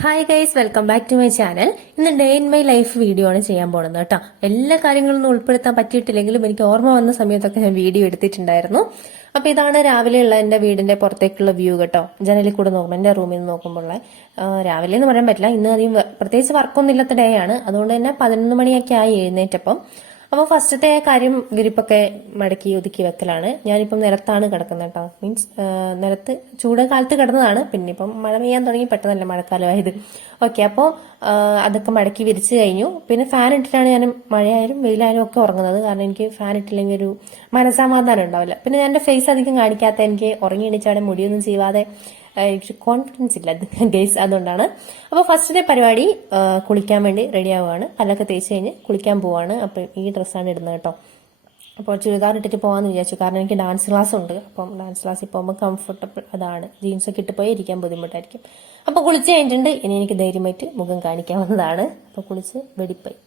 Hi guys, welcome back to my channel. ഇന്ന് day in my life video ആണ് ചെയ്യാൻ പോകുന്നത് കേട്ടോ. എല്ലാ കാര്യങ്ങളൊന്നും ഉൾപ്പെടുത്താൻ പറ്റിയിട്ടില്ലെങ്കിലും എനിക്ക് ഓർമ്മ വന്ന സമയത്തൊക്കെ ഞാൻ വീഡിയോ എടുത്തിട്ടുണ്ടായിരുന്നു. അപ്പൊ ഇതാണ് രാവിലെയുള്ള എന്റെ വീടിന്റെ പുറത്തേക്കുള്ള വ്യൂ കേട്ടോ. ജനലിൽ കൂടെ നോക്കുമ്പോൾ എന്റെ റൂമിൽ നിന്ന് നോക്കുമ്പോൾ രാവിലെ എന്ന് പറയാൻ പറ്റില്ല, ഇന്ന് അധികം പ്രത്യേകിച്ച് വർക്കൊന്നും ഇല്ലാത്ത ഡേ ആണ്. അതുകൊണ്ട് തന്നെ 11 മണിയൊക്കെ ആയി എഴുന്നേറ്റപ്പം. അപ്പോൾ ഫസ്റ്റത്തെ കാര്യം വിരിപ്പൊക്കെ മടക്കി ഒതുക്കി വെക്കലാണ്. ഞാനിപ്പം നിലത്താണ് കിടക്കുന്നത് കേട്ടോ. മീൻസ് നിലത്ത് ചൂട് കാലത്ത് കിടന്നതാണ്, പിന്നെ ഇപ്പം മഴ പെയ്യാൻ തുടങ്ങി, പെട്ടെന്നല്ല മഴക്കാലമായത്. ഓക്കെ, അപ്പോൾ അതൊക്കെ മടക്കി വിരിച്ചു കഴിഞ്ഞു. പിന്നെ ഫാൻ ഇട്ടിട്ടാണ് ഞാൻ മഴയായാലും വെയിലായാലും ഒക്കെ ഉറങ്ങുന്നത്. കാരണം എനിക്ക് ഫാൻ ഇട്ടില്ലെങ്കിൽ ഒരു മനസ്സമാധാനം ഉണ്ടാവില്ല. പിന്നെ ഞാൻ എൻ്റെ ഫേസ് അധികം കാണിക്കാത്ത, എനിക്ക് ഉറങ്ങി എണീച്ചാടെ മുടിയൊന്നും ചെയ്യാതെ എനിക്ക് കോൺഫിഡൻസ് ഇല്ല ഗൈസ്, അതുകൊണ്ടാണ്. അപ്പോൾ ഫസ്റ്റിന്റെ പരിപാടി കുളിക്കാൻ വേണ്ടി റെഡി ആവുകയാണ്. പല്ലൊക്കെ തേച്ച് കഴിഞ്ഞ് കുളിക്കാൻ പോവാണ്. അപ്പോൾ ഈ ഡ്രസ്സാണ് ഇടുന്നത് കേട്ടോ. അപ്പോൾ ചുരിദാർ ഇട്ടിട്ട് പോകാമെന്ന് വിചാരിച്ചു, കാരണം എനിക്ക് ഡാൻസ് ക്ലാസ് ഉണ്ട്. അപ്പം ഡാൻസ് ക്ലാസ്സിൽ പോകുമ്പോൾ കംഫർട്ടബിൾ അതാണ്. ജീൻസൊക്കെ ഇട്ട് പോയി ഇരിക്കാൻ ബുദ്ധിമുട്ടായിരിക്കും. അപ്പോൾ കുളിച്ച് കഴിഞ്ഞിട്ടുണ്ട്. ഇനി എനിക്ക് ധൈര്യമായിട്ട് മുഖം കാണിക്കാവുന്നതാണ്. അപ്പോൾ കുളിച്ച് വെടിപ്പോയി.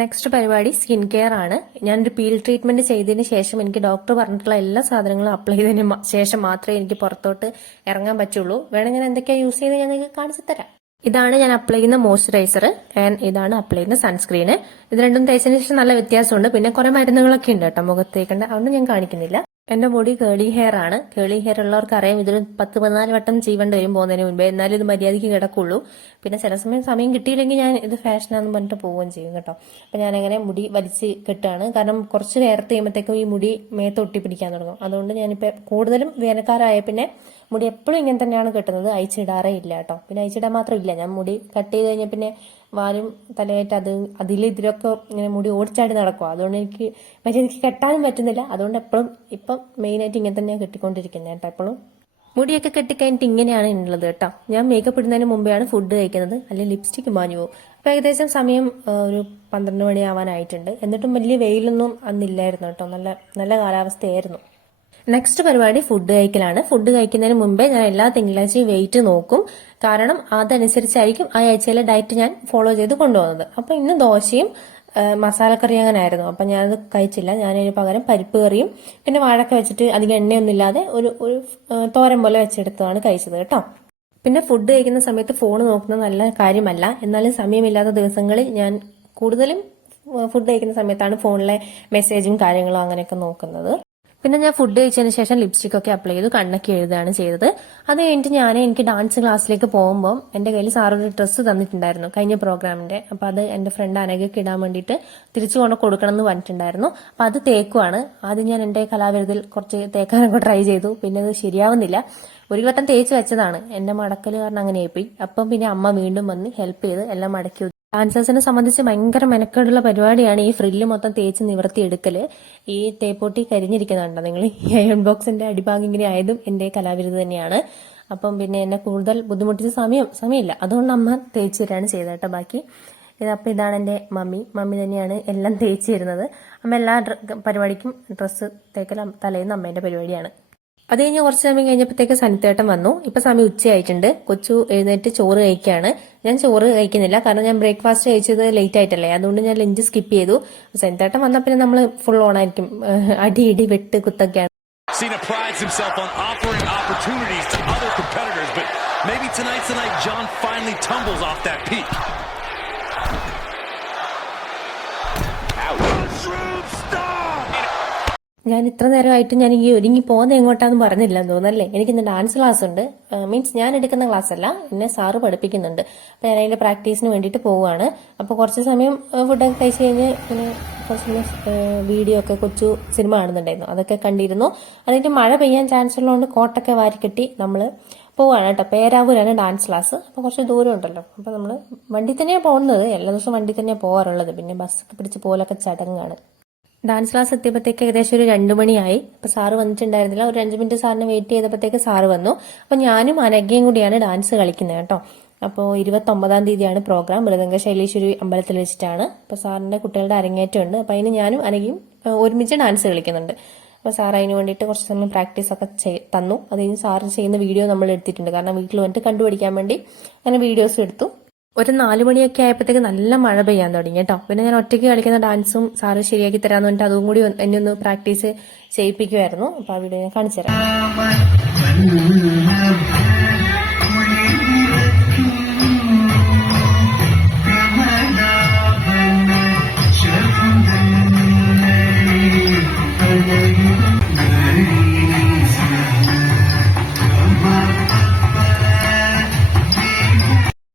നെക്സ്റ്റ് പരിപാടി സ്കിൻ കെയർ ആണ്. ഞാനൊരു പീൽ ട്രീറ്റ്മെന്റ് ചെയ്തതിന് ശേഷം എനിക്ക് ഡോക്ടർ പറഞ്ഞിട്ടുള്ള എല്ലാ സാധനങ്ങളും അപ്ലൈ ചെയ്തതിന് ശേഷം മാത്രമേ എനിക്ക് പുറത്തോട്ട് ഇറങ്ങാൻ പറ്റുള്ളൂ. വേണമെങ്കിൽ ഞാൻ എന്തൊക്കെയാണ് യൂസ് ചെയ്ത് ഞാൻ നിങ്ങൾക്ക് കാണിച്ചു തരാം. ഇതാണ് ഞാൻ അപ്ലൈ ചെയ്യുന്ന മോയ്സ്ചറൈസർ ആൻഡ് ഇതാണ് അപ്ലൈ ചെയ്യുന്ന സൺസ്ക്രീന്. ഇത് രണ്ടും തേച്ചതിന് ശേഷം നല്ല വ്യത്യാസമുണ്ട്. പിന്നെ കുറെ മരുന്നുകളൊക്കെ ഉണ്ട് കേട്ടോ മുഖത്തേക്കേണ്ട, അതുകൊണ്ട് ഞാൻ കാണിക്കുന്നില്ല. എന്റെ മുടി കേളി ഹെയർ ആണ്. കേളി ഹെയർ ഉള്ളവർക്ക് അറിയാം, ഇതിൽ 10-14 വട്ടം ചെയ്യേണ്ടി വരും പോകുന്നതിന് മുമ്പേ, എന്നാലും ഇത് മര്യാദയ്ക്ക് കിടക്കുള്ളൂ. പിന്നെ ചില സമയം കിട്ടിയില്ലെങ്കിൽ ഞാൻ ഇത് ഫാഷനാന്ന് പറഞ്ഞിട്ട് പോവുകയും ചെയ്യും കേട്ടോ. അപ്പൊ ഞാനങ്ങനെ മുടി വലിച്ച് കെട്ടാണ്. കാരണം കുറച്ച് നേരത്തെ ചെയ്യുമ്പോഴത്തേക്കും ഈ മുടി മേത്ത് ഒട്ടിപ്പിടിക്കാൻ തുടങ്ങും. അതുകൊണ്ട് ഞാനിപ്പോൾ കൂടുതലും വേനൽക്കാലമായ പിന്നെ മുടി എപ്പോഴും ഇങ്ങനെ തന്നെയാണ് കെട്ടുന്നത്, അയച്ചിടാറേ ഇല്ല കേട്ടോ. പിന്നെ അയച്ചിടാൻ മാത്രമില്ല, ഞാൻ മുടി കട്ട് ചെയ്ത് കഴിഞ്ഞാൽ പിന്നെ വാലും തലയായിട്ട് ഇതിലൊക്കെ ഇങ്ങനെ മുടി ഓടിച്ചാടി നടക്കുക. അതുകൊണ്ട് എനിക്ക് കെട്ടാനും പറ്റുന്നില്ല. അതുകൊണ്ട് എപ്പോഴും ഇപ്പം മെയിനായിട്ട് ഇങ്ങനെ തന്നെയാണ് കെട്ടിക്കൊണ്ടിരിക്കുന്നത് കേട്ടോ. എപ്പോഴും മുടിയൊക്കെ കെട്ടിക്കഴിഞ്ഞിട്ട് ഇങ്ങനെയാണ് ഉള്ളത് കേട്ടോ. ഞാൻ മേക്കപ്പ് ഇടുന്നതിന് മുമ്പെയാണ് ഫുഡ് കഴിക്കുന്നത്, അല്ലെങ്കിൽ ലിപ്സ്റ്റിക് മാഞ്ഞു പോകും. അപ്പൊ ഏകദേശം സമയം ഒരു 12 മണി ആവാനായിട്ടുണ്ട്. എന്നിട്ടും വലിയ വെയിലൊന്നും അന്നില്ലായിരുന്നു കേട്ടോ. നല്ല കാലാവസ്ഥയായിരുന്നു. നെക്സ്റ്റ് പരിപാടി ഫുഡ് കഴിക്കലാണ്. ഫുഡ് കഴിക്കുന്നതിന് മുമ്പേ ഞാൻ എല്ലാ തിങ്കളാഴ്ചയും വെയിറ്റ് നോക്കും. കാരണം അതനുസരിച്ചായിരിക്കും ആ ആഴ്ചയിലെ ഡയറ്റ് ഞാൻ ഫോളോ ചെയ്ത് കൊണ്ടുപോകുന്നത്. അപ്പൊ ഇന്ന് ദോശയും മസാലക്കറി അങ്ങനെ ആയിരുന്നു. അപ്പൊ ഞാനത് കഴിച്ചില്ല. ഞാനതിന് പകരം പരിപ്പ് കറിയും പിന്നെ വാഴക്ക വെച്ചിട്ട് അധികം എണ്ണയൊന്നും ഇല്ലാതെ ഒരു തോരൻ പോലെ വെച്ചെടുത്തതാണ് കഴിച്ചത് കേട്ടോ. പിന്നെ ഫുഡ് കഴിക്കുന്ന സമയത്ത് ഫോൺ നോക്കുന്നത് നല്ല കാര്യമല്ല. എന്നാലും സമയമില്ലാത്ത ദിവസങ്ങളിൽ ഞാൻ കൂടുതലും ഫുഡ് കഴിക്കുന്ന സമയത്താണ് ഫോണിലെ മെസ്സേജും കാര്യങ്ങളും അങ്ങനെയൊക്കെ നോക്കുന്നത്. പിന്നെ ഞാൻ ഫുഡ് കഴിച്ചതിന് ശേഷം ലിപ്സ്റ്റിക് ഒക്കെ അപ്ലൈ ചെയ്തു, കണ്ണൊക്കെ എഴുതുകയാണ് ചെയ്തത്. അത് കഴിഞ്ഞിട്ട് എനിക്ക് ഡാൻസ് ക്ലാസ്സിലേക്ക് പോകുമ്പോൾ എന്റെ കയ്യിൽ സാറൊരു ഡ്രസ്സ് തന്നിട്ടുണ്ടായിരുന്നു കഴിഞ്ഞ പ്രോഗ്രാമിന്റെ. അപ്പൊ അത് എന്റെ ഫ്രണ്ട് അനഘയ്ക്ക് ഇടാൻ വേണ്ടിയിട്ട് തിരിച്ചു കൊണ്ട് കൊടുക്കണം എന്ന് പറഞ്ഞിട്ടുണ്ടായിരുന്നു. അപ്പൊ അത് തേക്കുവാണ്. ആദ്യം ഞാൻ എന്റെ കലാവിരുതിൽ കുറച്ച് തേക്കാനൊക്കെ ട്രൈ ചെയ്തു. പിന്നെ അത് ശരിയാവുന്നില്ല. ഒരു വട്ടം തേച്ച് വെച്ചതാണ്, എന്റെ മടക്കല് കാരണം അങ്ങനെ ആയിപ്പോയി. അപ്പം പിന്നെ അമ്മ വീണ്ടും വന്ന് ഹെൽപ്പ് ചെയ്ത് എല്ലാം മടക്കി. ഡാൻസേഴ്സിനെ സംബന്ധിച്ച് ഭയങ്കര മെനക്കേടുള്ള പരിപാടിയാണ് ഈ ഫ്രില്ല് മൊത്തം തേച്ച് നിവർത്തി എടുക്കല്. ഈ തേപ്പൊട്ടി കരിഞ്ഞിരിക്കുന്നുണ്ടോ നിങ്ങൾ? ഈ അയൺ ബോക്സിന്റെ അടിഭാഗം ഇങ്ങനെ ആയതും എന്റെ കലാവിരുത് തന്നെയാണ്. അപ്പം പിന്നെ എന്നെ കൂടുതൽ ബുദ്ധിമുട്ടിച്ച സമയമില്ല, അതുകൊണ്ട് അമ്മ തേച്ച് തരാണ് ചെയ്തേട്ടോ ബാക്കി. അപ്പൊ ഇതാണ് എന്റെ മമ്മി തന്നെയാണ് എല്ലാം തേച്ച് തരുന്നത്. അമ്മ എല്ലാ പരിപാടിക്കും ഡ്രസ്സ് തേക്കൽ തലേന്ന് അമ്മേന്റെ പരിപാടിയാണ്. അത് കഴിഞ്ഞ് കുറച്ച് സമയം കഴിഞ്ഞപ്പോഴത്തേക്ക് സനിത്തേട്ടൻ വന്നു. ഇപ്പൊ സമയം ഉച്ചയായിട്ടുണ്ട്. കൊച്ചു എഴുന്നേറ്റ് ചോറ് കഴിക്കുകയാണ്. ഞാൻ ചോറ് കഴിക്കുന്നില്ല, കാരണം ഞാൻ ബ്രേക്ക്ഫാസ്റ്റ് കഴിച്ചത് ലേറ്റ് ആയിട്ടല്ലേ, അതുകൊണ്ട് ഞാൻ ലഞ്ച് സ്കിപ്പ് ചെയ്തു. സനിത്തേട്ടൻ വന്നാൽ പിന്നെ നമ്മൾ ഫുൾ ഓൺ ആയിരിക്കും, അടി വെട്ട് കുത്തൊക്കെയാണ്. Cena prides himself on offering opportunities to other competitors, but maybe tonight's the night John finally tumbles off that peak. ഞാൻ ഇത്ര നേരമായിട്ട് ഞാൻ ഈ ഒരുങ്ങി പോകുന്ന എങ്ങോട്ടാന്ന് പറഞ്ഞില്ലെന്ന് തോന്നല്ലേ. എനിക്കിന്ന് ഡാൻസ് ക്ലാസ് ഉണ്ട്. മീൻസ് ഞാൻ എടുക്കുന്ന ക്ലാസ് അല്ല, എന്നെ സാറ് പഠിപ്പിക്കുന്നുണ്ട്. അപ്പൊ ഞാൻ അതിന്റെ പ്രാക്ടീസിന് വേണ്ടിയിട്ട് പോവുകയാണ്. അപ്പൊ കുറച്ച് സമയം ഫുഡൊക്കെ കഴിച്ച് കഴിഞ്ഞ് പിന്നെ കുറച്ച് വീഡിയോ ഒക്കെ കൊച്ചു സിനിമ കാണുന്നുണ്ടായിരുന്നു, അതൊക്കെ കണ്ടിരുന്നു. അതിന്റെ മഴ പെയ്യാൻ ചാൻസ് ഉള്ളതുകൊണ്ട് കോട്ടൊക്കെ വാരിക്കെട്ടി നമ്മള് പോവാണ് കേട്ടോ. പേരാവൂരാണ് ഡാൻസ് ക്ലാസ്. അപ്പൊ കുറച്ച് ദൂരം ഉണ്ടല്ലോ. അപ്പൊ നമ്മള് വണ്ടി തന്നെയാണ് പോകുന്നത്. എല്ലാ ദിവസവും വണ്ടി തന്നെയാണ് പോകാറുള്ളത്. പിന്നെ ബസ്സൊക്കെ പിടിച്ച് പോലൊക്കെ ചടങ്ങാണ്. ഡാൻസ് ക്ലാസ് എത്തിയപ്പോഴത്തേക്ക് ഏകദേശം ഒരു 2 മണിയായി. അപ്പൊ സാറ് വന്നിട്ടുണ്ടായിരുന്നില്ല. ഒരു 5 മിനിറ്റ് സാറിന് വെയിറ്റ് ചെയ്തപ്പോഴത്തേക്ക് സാറ് വന്നു. അപ്പൊ ഞാനും അനഘയും കൂടിയാണ് ഡാൻസ് കളിക്കുന്നത് കേട്ടോ. അപ്പോൾ 29-ാം തീയതിയാണ് പ്രോഗ്രാം. മൃദംഗ ശൈലീശ്വരി അമ്പലത്തിൽ വെച്ചിട്ടാണ്. അപ്പൊ സാറിന്റെ കുട്ടികളുടെ അരങ്ങേറ്റം ഉണ്ട്. അപ്പൊ അതിന് ഞാനും അനഘയും ഒരുമിച്ച് ഡാൻസ് കളിക്കുന്നുണ്ട്. അപ്പൊ സാർ അതിന് വേണ്ടിയിട്ട് കുറച്ച് സമയം പ്രാക്ടീസ് ഒക്കെ തന്നു. അത് കഴിഞ്ഞ് സാറ് ചെയ്യുന്ന വീഡിയോ നമ്മൾ എടുത്തിട്ടുണ്ട്, കാരണം വീട്ടിൽ വന്നിട്ട് കണ്ടുപിടിക്കാൻ വേണ്ടി അങ്ങനെ വീഡിയോസ് എടുത്തു. ഒരു 4 മണിയൊക്കെ ആയപ്പോഴത്തേക്ക് നല്ല മഴ പെയ്യാൻ തുടങ്ങി കേട്ടോ. പിന്നെ ഞാൻ ഒറ്റയ്ക്ക് കളിക്കുന്ന ഡാൻസും സാറ് ശരിയാക്കി തരാന്ന് പറഞ്ഞിട്ട് അതും കൂടി എന്നെ ഒന്ന് പ്രാക്ടീസ് ചെയ്യിപ്പിക്കുമായിരുന്നു. അപ്പൊ ആ വീഡിയോ ഞാൻ കാണിച്ചു തരാം.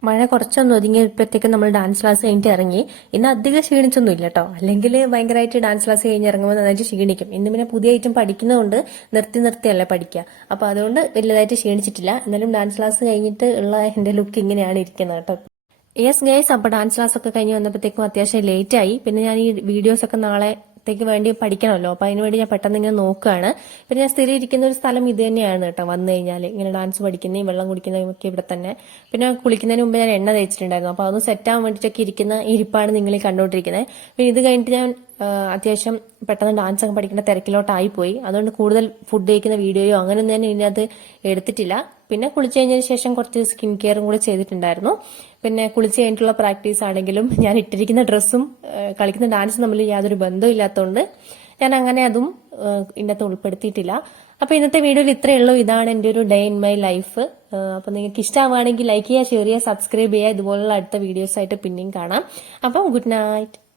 മഴ കുറച്ചൊന്നും ഒതുങ്ങിയപ്പോഴത്തേക്കും നമ്മൾ ഡാൻസ് ക്ലാസ് കഴിഞ്ഞിട്ട് ഇറങ്ങി. ഇന്ന് അധികം ക്ഷീണിച്ചൊന്നും ഇല്ല കേട്ടോ. അല്ലെങ്കിൽ ഭയങ്കരമായിട്ട് ഡാൻസ് ക്ലാസ് കഴിഞ്ഞ് ഇറങ്ങുമ്പോൾ നന്നായിട്ട് ക്ഷീണിക്കും. ഇന്ന് പിന്നെ പുതിയ ഐറ്റം പഠിക്കുന്നതുകൊണ്ട് നിർത്തിയല്ലേ പഠിക്കുക. അപ്പൊ അതുകൊണ്ട് വലിയതായിട്ട് ക്ഷീണിച്ചിട്ടില്ല. എന്നാലും ഡാൻസ് ക്ലാസ് കഴിഞ്ഞിട്ട് ഉള്ള എന്റെ ലുക്ക് ഇങ്ങനെയാണ് ഇരിക്കുന്നത് കേട്ടോ. യെസ് ഗൈസ്, അപ്പൊ ഡാൻസ് ക്ലാസ് ഒക്കെ കഴിഞ്ഞ് വന്നപ്പോഴത്തേക്കും അത്യാവശ്യം ലേറ്റ് ആയി. പിന്നെ ഞാൻ ഈ വീഡിയോസ് ഒക്കെ നാളത്തേക്ക് വേണ്ടി പഠിക്കണമല്ലോ. അപ്പൊ അതിനുവേണ്ടി ഞാൻ പെട്ടെന്ന് ഇങ്ങനെ നോക്കുകയാണ്. പിന്നെ ഞാൻ സ്ഥിരം ഇരിക്കുന്ന ഒരു സ്ഥലം ഇത് തന്നെയാണ് കേട്ടോ. വന്നു കഴിഞ്ഞാൽ ഇങ്ങനെ ഡാൻസ് പഠിക്കുന്നതും വെള്ളം കുടിക്കുന്നതും ഒക്കെ ഇവിടെ തന്നെ. പിന്നെ കുളിക്കുന്നതിന് മുമ്പ് ഞാൻ എണ്ണ തേച്ചിട്ടുണ്ടായിരുന്നു. അപ്പൊ അതൊന്ന് സെറ്റ് ആവാൻ വേണ്ടിയിട്ടൊക്കെ ഇരിക്കുന്ന ഇരിപ്പാണ് നിങ്ങൾ ഈ കണ്ടുകൊണ്ടിരിക്കുന്നത്. പിന്നെ ഇത് കഴിഞ്ഞിട്ട് ഞാൻ അത്യാവശ്യം പെട്ടെന്ന് ഡാൻസ് ഒക്കെ പഠിക്കേണ്ട തിരക്കിലോട്ടായി പോയി. അതുകൊണ്ട് കൂടുതൽ ഫുഡ് കഴിക്കുന്ന വീഡിയോയോ അങ്ങനെയൊന്നും ഞാൻ ഇതിനകത്ത് എടുത്തിട്ടില്ല. പിന്നെ കുളിച്ചു കഴിഞ്ഞതിന് ശേഷം കുറച്ച് സ്കിൻ കെയറും കൂടെ ചെയ്തിട്ടുണ്ടായിരുന്നു. പിന്നെ കുളിച്ച് കഴിഞ്ഞിട്ടുള്ള പ്രാക്ടീസ് ആണെങ്കിലും ഞാൻ ഇട്ടിരിക്കുന്ന ഡ്രസ്സും കളിക്കുന്ന ഡാൻസും തമ്മിൽ യാതൊരു ബന്ധവും ഇല്ലാത്തതുകൊണ്ട് ഞാൻ അങ്ങനെ അതും ഇതിനകത്ത് ഉൾപ്പെടുത്തിയിട്ടില്ല. അപ്പൊ ഇന്നത്തെ വീഡിയോയിൽ ഇത്രയേ ഉള്ളൂ. ഇതാണ് എൻ്റെ ഒരു ഡേ ഇൻ മൈ ലൈഫ്. അപ്പൊ നിങ്ങൾക്ക് ഇഷ്ടമാണെങ്കിൽ ലൈക്ക് ചെയ്യുക, ഷെയർ ചെയ്യുക, സബ്സ്ക്രൈബ് ചെയ്യുക. ഇതുപോലുള്ള അടുത്ത വീഡിയോസ് ആയിട്ട് പിന്നെയും കാണാം. അപ്പം ഗുഡ് നൈറ്റ്.